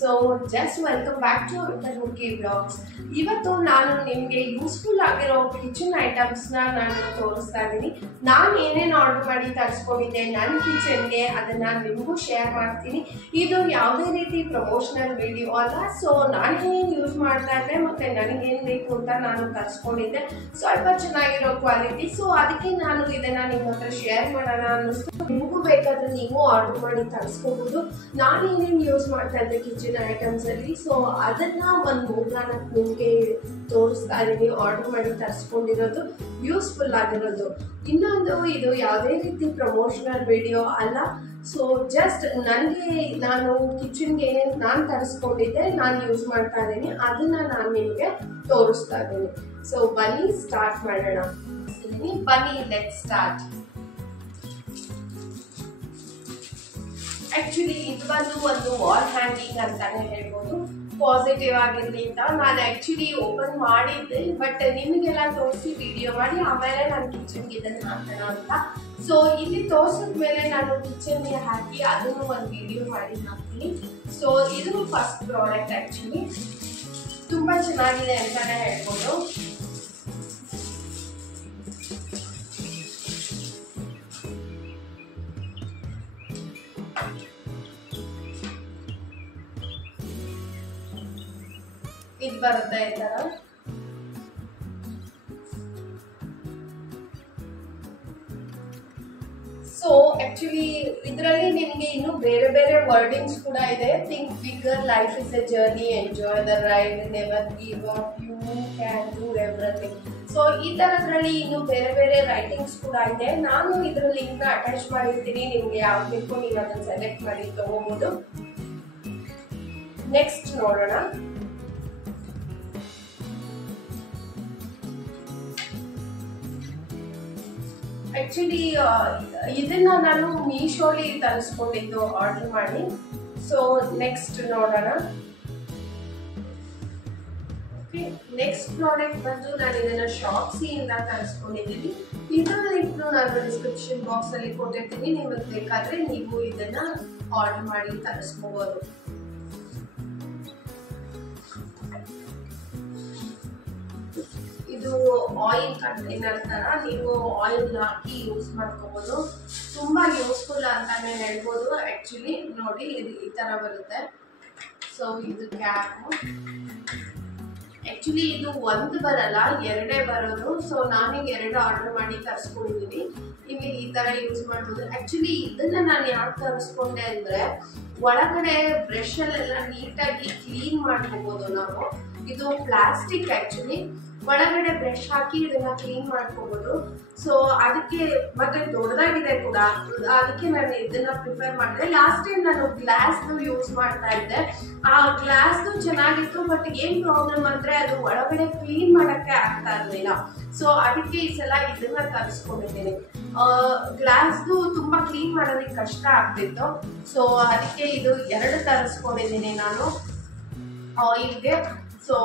So just welcome back to Dhanuki blogs. ಇವತ್ತು ನಾನು ನಿಮಗೆ ಯೂಸ್ಫುಲ್ ಆಗಿರೋ ಕಿಚನ್ ಐಟಮ್ಸ್ನ ನಾನು ತೋರಿಸ್ತಾ ಇದ್ದೀನಿ. ನಾನು ಏನೇನು ಆರ್ಡರ್ ಮಾಡಿ ತರಿಸ್ಕೊಂಡಿದ್ದೆ ನನ್ನ ಕಿಚನ್ಗೆ, ಅದನ್ನು ನಿಮಗೂ ಶೇರ್ ಮಾಡ್ತೀನಿ. ಇದು ಯಾವುದೇ ರೀತಿ ಪ್ರಮೋಷನಲ್ ವಿಡಿಯೋ ಅಲ್ಲ. ಸೊ ನಾನು ಏನೇನು ಯೂಸ್ ಮಾಡ್ತಾ ಇದ್ದೆ ಮತ್ತು ನನಗೇನು ಬೇಕು ಅಂತ ನಾನು ತರಿಸ್ಕೊಂಡಿದ್ದೆ. ಸ್ವಲ್ಪ ಚೆನ್ನಾಗಿರೋ ಕ್ವಾಲಿಟಿ. ಸೊ ಅದಕ್ಕೆ ನಾನು ಇದನ್ನು ನಿಮ್ಮ ಹತ್ರ ಶೇರ್ ಮಾಡೋಣ ಅನ್ನಿಸ್ತು. ನಿಮಗೂ ಬೇಕಾದರೆ ನೀವು ಆರ್ಡರ್ ಮಾಡಿ ತರಿಸ್ಕೋಬೋದು. ನಾನು ಏನೇನು ಯೂಸ್ ಮಾಡ್ತಾ ಇದ್ದೆ ಕಿಚನ್ ಐಟಮ್ಸ್ ಅಲ್ಲಿ, ಸೊ ಅದನ್ನ ಒಂದು 3-4 ನಿಮಗೆ ತೋರಿಸ್ತಾ ಇದೀನಿ. ಆರ್ಡರ್ ಮಾಡಿ ತರಿಸ್ಕೊಂಡಿರೋದು, ಯೂಸ್ಫುಲ್ ಆಗಿರೋದು. ಇನ್ನೊಂದು, ಇದು ಯಾವುದೇ ರೀತಿ ಪ್ರಮೋಷನಲ್ ವಿಡಿಯೋ ಅಲ್ಲ. ಸೊ ಜಸ್ಟ್ ನನಗೆ ನಾನು ಕಿಚನ್ಗೆ ಏನೇನು ನಾನು ತರಿಸ್ಕೊಂಡಿದ್ದೆ, ನಾನು ಯೂಸ್ ಮಾಡ್ತಾ ಇದ್ದೀನಿ, ಅದನ್ನ ನಾನು ನಿಮಗೆ ತೋರಿಸ್ತಾ ಇದ್ದೀನಿ. ಸೊ ಬನ್ನಿ ಸ್ಟಾರ್ಟ್ ಮಾಡೋಣ. ಬನ್ನಿ ಲೆಟ್ ಸ್ಟಾರ್ಟ್. ಆಕ್ಚುಲಿ ಇದು ಬಂದು ಒಂದು ವಾಲ್ ಹ್ಯಾಂಗಿಂಗ್ ಅಂತಾನೆ ಹೇಳ್ಬೋದು. ಪಾಸಿಟಿವ್ ಆಗಿರಲಿ ಅಂತ ನಾನು ಆಕ್ಚುಲಿ ಓಪನ್ ಮಾಡಿದ್ದೆ, ಬಟ್ ನಿಮಗೆಲ್ಲ ತೋರಿಸಿ ವಿಡಿಯೋ ಮಾಡಿ ಆಮೇಲೆ ನಾನು ಕಿಚನ್ಗೆ ಇದನ್ನು ಹಾಕೋಣ ಅಂತ. ಸೊ ಇಲ್ಲಿ ತೋರಿಸಿದ್ಮೇಲೆ ನಾನು ಕಿಚನ್ಗೆ ಹಾಕಿ ಅದನ್ನು ಒಂದು ವಿಡಿಯೋ ಮಾಡಿ ಹಾಕ್ತೀನಿ. ಸೊ ಇದು ಫಸ್ಟ್ ಪ್ರಾಡಕ್ಟ್. ಆಕ್ಚುಲಿ ತುಂಬಾ ಚೆನ್ನಾಗಿದೆ ಅಂತಾನೆ ಹೇಳ್ಬೋದು. ಇದು ಬರುತ್ತೆ ಈ ತರ. ಸೊ ಆಕ್ಚುಲಿ ಇದರಲ್ಲಿ ನಿಮಗೆ ಇನ್ನು ಬೇರೆ ಬೇರೆ ವರ್ಡಿಂಗ್ಸ್ ಕೂಡ ಇದೆ. Think bigger, life is a journey, enjoy the ride, never give up, you can do everything. So ಈ ತರದ್ರಲ್ಲಿ ಇನ್ನು ಬೇರೆ ಬೇರೆ ರೈಟಿಂಗ್ಸ್ ಕೂಡ ಇದೆ. ನಾನು ಇದರ ಲಿಂಕ್ ಅಟ್ಯಾಚ್ ಮಾಡಿರ್ತೀನಿ. ನಿಮ್ಗೆ ಯಾವ್ದು ಬೇಕು ನೀವು ಅದನ್ನ ಸೆಲೆಕ್ಟ್ ಮಾಡಿ ತಗೋಬಹುದು. ನೆಕ್ಸ್ಟ್ ನೋಡೋಣ. ಆಕ್ಚುಲಿ ಇದನ್ನ ನಾನು ಮೀಶೋಲಿ ತರಿಸ್ಕೊಂಡಿದ್ದು ಆರ್ಡರ್ ಮಾಡಿ. ಸೊ ನೆಕ್ಸ್ಟ್ ನೋಡೋಣ. ನೆಕ್ಸ್ಟ್ ಪ್ರಾಡಕ್ಟ್ ಬಂದು ನಾನು ಇದನ್ನ ಶಾಪ್ಸಿಯಿಂದ ತರಿಸ್ಕೊಂಡಿದ್ದೀನಿ. ಇದರ ಲಿಂಕ್ ನಾನು ಡಿಸ್ಕ್ರಿಪ್ಷನ್ ಬಾಕ್ಸ್ ಅಲ್ಲಿ ಕೊಟ್ಟಿರ್ತೀನಿ. ನಿಮಗೆ ಬೇಕಾದ್ರೆ ನೀವು ಇದನ್ನ ಆರ್ಡರ್ ಮಾಡಿ ತರಿಸ್ಕೋಬಹುದು. ಇದು ಆಯಿಲ್ ಕಂಟೈನರ್ ತರ, ನೀವು ಆಯಿಲ್ ಹಾಕಿ ಯೂಸ್ ಮಾಡ್ಕೋಬಹುದು. ತುಂಬಾ ಯೂಸ್ಫುಲ್ ಅಂತಾನೆ ಹೇಳ್ಬೋದು. ಆಕ್ಚುಲಿ ನೋಡಿ, ಇದು ಈ ತರ ಬರುತ್ತೆ. ಸೊ ಇದು ಕ್ಯಾಪ್. ಆಕ್ಚುಲಿ ಇದು ಒಂದು ಬರಲ್ಲ, ಎರಡೇ ಬರೋದು. ಸೊ ನಾನೀಗ 2 ಆರ್ಡರ್ ಮಾಡಿ ತರಿಸ್ಕೊಂಡಿದ್ದೀನಿ. ನಿಮಗೆ ಈ ತರ ಯೂಸ್ ಮಾಡ್ಬೋದು. ಆಕ್ಚುಲಿ ಇದನ್ನ ನಾನು ಯಾಕೆ ತರಿಸ್ಕೊಂಡೆ ಅಂದ್ರೆ, ಒಳಗಡೆ ಬ್ರಷ್ ಅಲ್ಲೆಲ್ಲ ನೀಟಾಗಿ ಕ್ಲೀನ್ ಮಾಡ್ಕೋಬಹುದು ನಾವು. ಇದು ಪ್ಲಾಸ್ಟಿಕ್. ಆಕ್ಚುಲಿ ಒಳಗಡೆ ಬ್ರಷ್ ಹಾಕಿ ಇದನ್ನ ಕ್ಲೀನ್ ಮಾಡ್ಕೋಬಹುದು. ಸೊ ಅದಕ್ಕೆ, ಮತ್ತೆ ದೊಡ್ಡದಾಗಿದೆ ಕೂಡ, ಅದಕ್ಕೆ ನಾನು ಇದನ್ನ ಪ್ರಿಫರ್ ಮಾಡಿದೆ. ಲಾಸ್ಟ್ ಟೈಮ್ ನಾನು ಗ್ಲಾಸ್ದು ಯೂಸ್ ಮಾಡ್ತಾ ಇದ್ದೆ. ಆ ಗ್ಲಾಸ್ದು ಚೆನ್ನಾಗಿತ್ತು, ಬಟ್ ಏನ್ ಪ್ರಾಬ್ಲಮ್ ಅಂದ್ರೆ ಅದು ಒಳಗಡೆ ಕ್ಲೀನ್ ಮಾಡಕ್ಕೆ ಆಗ್ತಾ ಇರಲಿಲ್ಲ. ಸೊ ಅದಕ್ಕೆ ಈ ಸಲ ಇದನ್ನ ತರಿಸ್ಕೊಂಡಿದ್ದೀನಿ. ಗ್ಲಾಸ್ದು ತುಂಬಾ ಕ್ಲೀನ್ ಮಾಡೋದಕ್ಕೆ ಕಷ್ಟ ಆಗ್ತಿತ್ತು. ಸೊ ಅದಕ್ಕೆ ಇದು 2 ತರಿಸ್ಕೊಂಡಿದ್ದೀನಿ ನಾನು ಆಯಿಲ್ಗೆ. ಸೊ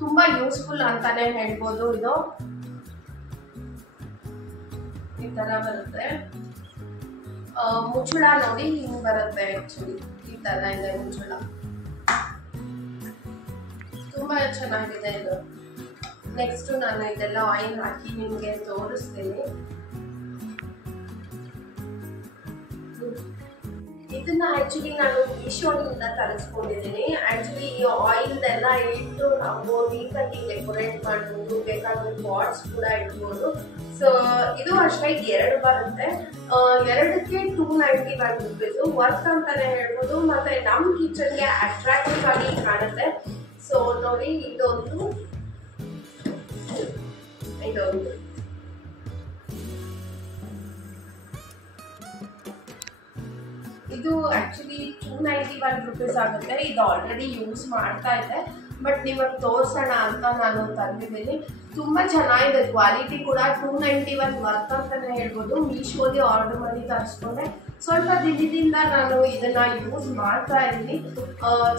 ತುಂಬಾ ಯೂಸ್ಫುಲ್ ಅಂತಾನೆ ಹೇಳ್ಬೋದು. ಇದು ಈ ತರ ಬರುತ್ತೆ. ಮುಚ್ಚಳ ನೋಡಿ ಹಿಂಗ್ ಬರುತ್ತೆ. ಆಕ್ಚುಲಿ ಈ ತರ ಇದೆ ಮುಚ್ಚಳ. ತುಂಬಾ ಚೆನ್ನಾಗಿದೆ ಇದು. ನೆಕ್ಸ್ಟ್ ನಾನು ಇದೆಲ್ಲ ಆಯಿಲ್ ಹಾಕಿ ನಿಮ್ಗೆ ತೋರಿಸ್ತೀನಿ. ಇದನ್ನ ಆಕ್ಚುಲಿ ನಾನು ಮೀಶೋನಿಂದ ತರಿಸ್ಕೊಂಡಿದ್ದೀನಿ. ಆಕ್ಚುಲಿ ಈ ಆಯಿಲ್ದೆಲ್ಲ ಇಟ್ಟು ನಾವು ನೀಟಾಗಿ ಡೆಕೋರೇಟ್ ಮಾಡ್ಬೋದು. ಬೇಕಾದ್ರೆ ಪಾಟ್ಸ್ ಕೂಡ ಇಡ್ಬೋದು. ಸೊ ಇದು ಅಷ್ಟೇ 2 ಬರುತ್ತೆ. 2ಕ್ಕೆ 291 ರೂಪೀಸ್. ವರ್ತ್ ಅಂತಾನೆ ಹೇಳ್ಬೋದು. ಮತ್ತೆ ನಮ್ಮ ಕಿಚನ್ಗೆ ಅಟ್ರಾಕ್ಟಿವ್ ಆಗಿ ಕಾಣುತ್ತೆ. ಸೊ ನೋಡಿ, ಇದೊಂದು ಇದು ಆಕ್ಚುಲಿ 291 ರೂಪೀಸ್ ಆಗುತ್ತೆ. ಇದು ಆಲ್ರೆಡಿ ಯೂಸ್ ಮಾಡ್ತಾ ಇದ್ದೆ, ಬಟ್ ನಿಮಗೆ ತೋರಿಸೋಣ ಅಂತ ನಾನು ತಂದಿದ್ದೀನಿ. ತುಂಬಾ ಚೆನ್ನಾಗಿದೆ ಕ್ವಾಲಿಟಿ ಕೂಡ. 291 ವರ್ತ್ ಅಂತಾನೆ ಹೇಳ್ಬೋದು. ಮೀಶೋಲಿ ಆರ್ಡರ್ ಮಾಡಿ ತರಿಸ್ಕೊಂಡೆ. ಸ್ವಲ್ಪ ದಿನದಿಂದ ನಾನು ಇದನ್ನ ಯೂಸ್ ಮಾಡ್ತಾ ಇದ್ದೀನಿ.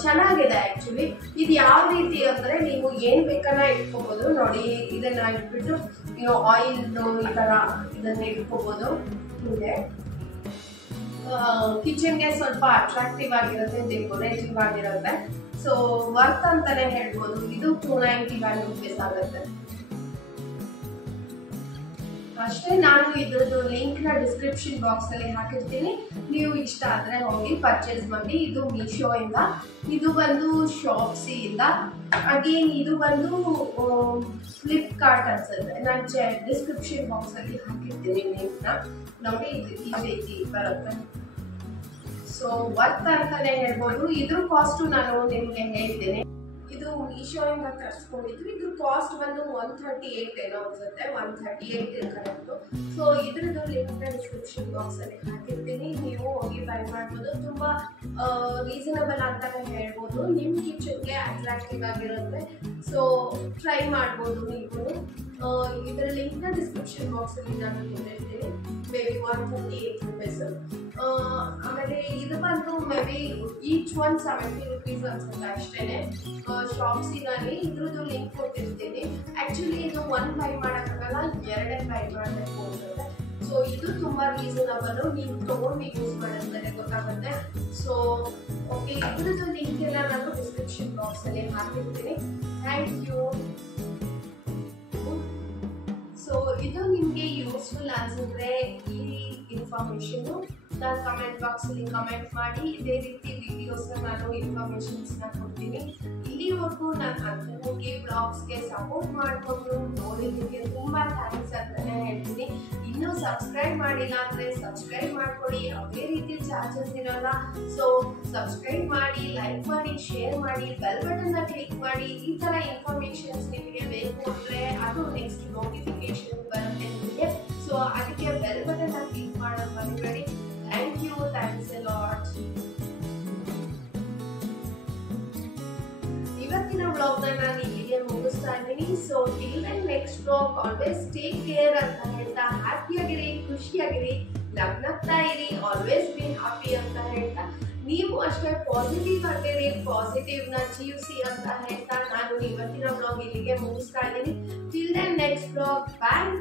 ಚೆನ್ನಾಗಿದೆ ಆಕ್ಚುಲಿ. ಇದು ಯಾವ ರೀತಿ ಅಂದ್ರೆ, ನೀವು ಏನ್ ಬೇಕಾನ ಇಟ್ಕೋಬಹುದು. ನೋಡಿ, ಇದನ್ನ ಇಟ್ಬಿಟ್ಟು ನೀವು ಆಯಿಲ್ ಈ ತರ ಇದನ್ನ ಇಟ್ಕೋಬಹುದು. ಹಿಂಗೆ ಕಿಚನ್ಗೆ ಸ್ವಲ್ಪ ಅಟ್ರಾಕ್ಟಿವ್ ಆಗಿರುತ್ತೆ, ಡೆಕೋರೇಟಿವ್ ಆಗಿರುತ್ತೆ. ಸೊ ವರ್ತ್ ಅಂತಾನೆ ಹೇಳ್ಬೋದು. ಇದು 291 ರುಪೀಸ್ ಆಗುತ್ತೆ ಅಷ್ಟೇ. ನಾನು ಇದ್ರದ್ದು ಲಿಂಕ್ ನ ಡಿಸ್ಕ್ರಿಪ್ಷನ್ ಬಾಕ್ಸ್ ಅಲ್ಲಿ ಹಾಕಿರ್ತೀನಿ. ನೀವು ಇಷ್ಟ ಆದ್ರೆ ಹೋಗಿ ಪರ್ಚೇಸ್ ಮಾಡಿ. ಇದು ಮೀಶೋ ಇಂದ, ಇದು ಬಂದು ಶಾಪ್ಸಿ ಇಂದ, ಅಗೇನ್ ಇದು ಬಂದು ಫ್ಲಿಪ್ಕಾರ್ಟ್ ಅನ್ಸುತ್ತೆ. ನಾನು ಡಿಸ್ಕ್ರಿಪ್ಷನ್ ಬಾಕ್ಸ್ ಅಲ್ಲಿ ಹಾಕಿರ್ತೀನಿ ಲಿಂಕ್ ನ ನೋಡಿ. ಈ ರೀತಿ ಬರುತ್ತೆ. ಸೊ ವರ್ತ್ ಅಂತಾನೆ ಹೇಳ್ಬೋದು. ಇದ್ರ ಕಾಸ್ಟ್ ನಾನು ನಿಮ್ಗೆ ಹೇಳ್ತೀನಿ. ಇದು ಮೀಶೋ ಇಂದ ತರಿಸ್ಕೊಂಡಿದ್ದು. ಇದ್ರ ಕಾಸ್ಟ್ ಬಂದು 138 ಏನೋ ಅನ್ಸುತ್ತೆ, 138 ಕರೆಕ್ಟು. ಸೊ ಇದ್ರದ್ದು ಲಿಂಕ್ ಡಿಸ್ಕ್ರಿಪ್ಷನ್ ಬಾಕ್ಸ್ ಅಲ್ಲಿ ಹಾಕಿರ್ತೀನಿ. ನೀವು ಹೋಗಿ ಬೈ ಮಾಡ್ಬೋದು. ತುಂಬಾ ರೀಸನಬಲ್ ಅಂತಾನೆ ಹೇಳ್ಬೋದು. ನಿಮ್ಮ ಕಿಚನ್ಗೆ ಅಟ್ರಾಕ್ಟಿವ್ ಆಗಿರುತ್ತೆ. ಸೊ ಟ್ರೈ ಮಾಡ್ಬೋದು ನೀವು. ಇದರ ಲಿಂಕ್ ಡಿಸ್ಕ್ರಿಪ್ಷನ್ ಬಾಕ್ಸ್ ಅಲ್ಲಿ ನಾನು ಕೊಟ್ಟಿರ್ತೀನಿ. May be 138 rupees. ಆಮೇಲೆ ಇದು ಬಂದು may be each one 70 rupees ಅನ್ಸುತ್ತೆ ಅಷ್ಟೇನೆ. ಶಾಪ್ಸಿನಲ್ಲಿ ಇದ್ರದ್ದು ಲಿಂಕ್ ಕೊಟ್ಟಿರ್ತೀನಿ. ಆಕ್ಚುಲಿ ಇದು ಒಂದು ಬೈ ಮಾಡೋಕ್ಕಾಗಲ್ಲ, ಎರಡೇ ಬೈ ಮಾಡಬೇಕು ಅನ್ಸುತ್ತೆ. ಸೊ ಇದು ತುಂಬಾ ರೀಸನಬಲ್. ನೀವು ತಗೊಂಡು ಯೂಸ್ ಮಾಡಿದ್ರೆ ಗೊತ್ತಾಗುತ್ತೆ. ಸೊ ಓಕೆ, ಇದ್ರದ್ದು ಲಿಂಕ್ ಎಲ್ಲ ನಾನು ಡಿಸ್ಕ್ರಿಪ್ಷನ್ ಬಾಕ್ಸ್ ಅಲ್ಲಿ ಹಾಕಿರ್ತೀನಿ. Thank you. ಸೊ ಇದು ನಿಮಗೆ ಯೂಸ್ಫುಲ್ ಅನ್ಸಿದ್ರೆ ಈ ಇನ್ಫಾರ್ಮೇಶನ್ ನಾನು ಕಮೆಂಟ್ ಬಾಕ್ಸ್ ಅಲ್ಲಿ ಕಮೆಂಟ್ ಮಾಡಿ. ಇದೇ ರೀತಿ ವಿಡಿಯೋಸ್ ನಾನು ಇನ್ಫಾರ್ಮೇಶನ್ಸ್ ನ ಕೊಡ್ತೀನಿ. ಇಲ್ಲಿವರೆಗೂ ನಾನು ಅಂತರ್ಮುಖಿ ಬ್ಲಾಗ್ಸ್ಗೆ ಸಪೋರ್ಟ್ ಮಾಡಿಕೊಂಡು ನೋಡಿದ್ದಕ್ಕೆ ತುಂಬಾ ಥ್ಯಾಂಕ್ಸ್ ಅಂತಾನೆ ಹೇಳ್ತೀನಿ. ಇನ್ನೂ ಸಬ್ಸ್ಕ್ರೈಬ್ ಮಾಡಿಲ್ಲ ಅಂದ್ರೆ ಸಬ್ಸ್ಕ್ರೈಬ್ ಮಾಡ್ಕೊಳ್ಳಿ. ಯಾವುದೇ ರೀತಿ ಚಾರ್ಜಸ್ ಇರಲ್ಲ. ಸೊ ಸಬ್ಸ್ಕ್ರೈಬ್ ಮಾಡಿ, ಲೈಕ್ ಮಾಡಿ, ಶೇರ್ ಮಾಡಿ, ಬೆಲ್ ಬಟನ್ ನ ಕ್ಲಿಕ್ ಮಾಡಿ. ಈ ತರ ಇನ್ಫಾರ್ಮೇಶನ್ಸ್ ನಿಮಗೆ ಬೇಕು ಅಂದ್ರೆ ಅದು ನೆಕ್ಸ್ಟ್ ನೋಟಿಫಿಕೇಶನ್ ಬರುತ್ತೆ ನಿಮಗೆ. ಸೊ ಅದಕ್ಕೆ ಬೆಲ್ ಬಟನ್ ನ ಕ್ಲಿಕ್ ಮಾಡೋದು ಮರಿಬೇಡಿ. Thank you. Thanks a lot. ಇವತ್ತಿನ ವ್ಲಾಗ್ ನಾನು ಇಲ್ಲಿಗೆ ಮುಗಿಸ್ತಾ ಇದ್ದೀನಿ. So till then next vlog always take care ಅಂತ ಹೇಳ್ತಾ, ಹ್ಯಾಪಿಯಾಗಿರಿ, ಖುಷಿಯಾಗಿರಿ, ನಗ್ನಗ್ತಾ ಇರಿ, ಆಲ್ವೇಸ್ ಬಿ ಹ್ಯಾಪಿ ಅಂತ ಹೇಳ್ತಾ, ನೀವು ಅಷ್ಟೇ ಪಾಸಿಟಿವ್ ಆಗಿರಿ, ಪಾಸಿಟಿವ್ ನ ಜೀವಿಸಿ ಅಂತ ಹೇಳ್ತಾ ನಾನು ಇವತ್ತಿನ ವ್ಲಾಗ್ ಇಲ್ಲಿಗೆ ಮುಗಿಸ್ತಾ ಇದ್ದೀನಿ. Till then next vlog. ಬಾಯ್.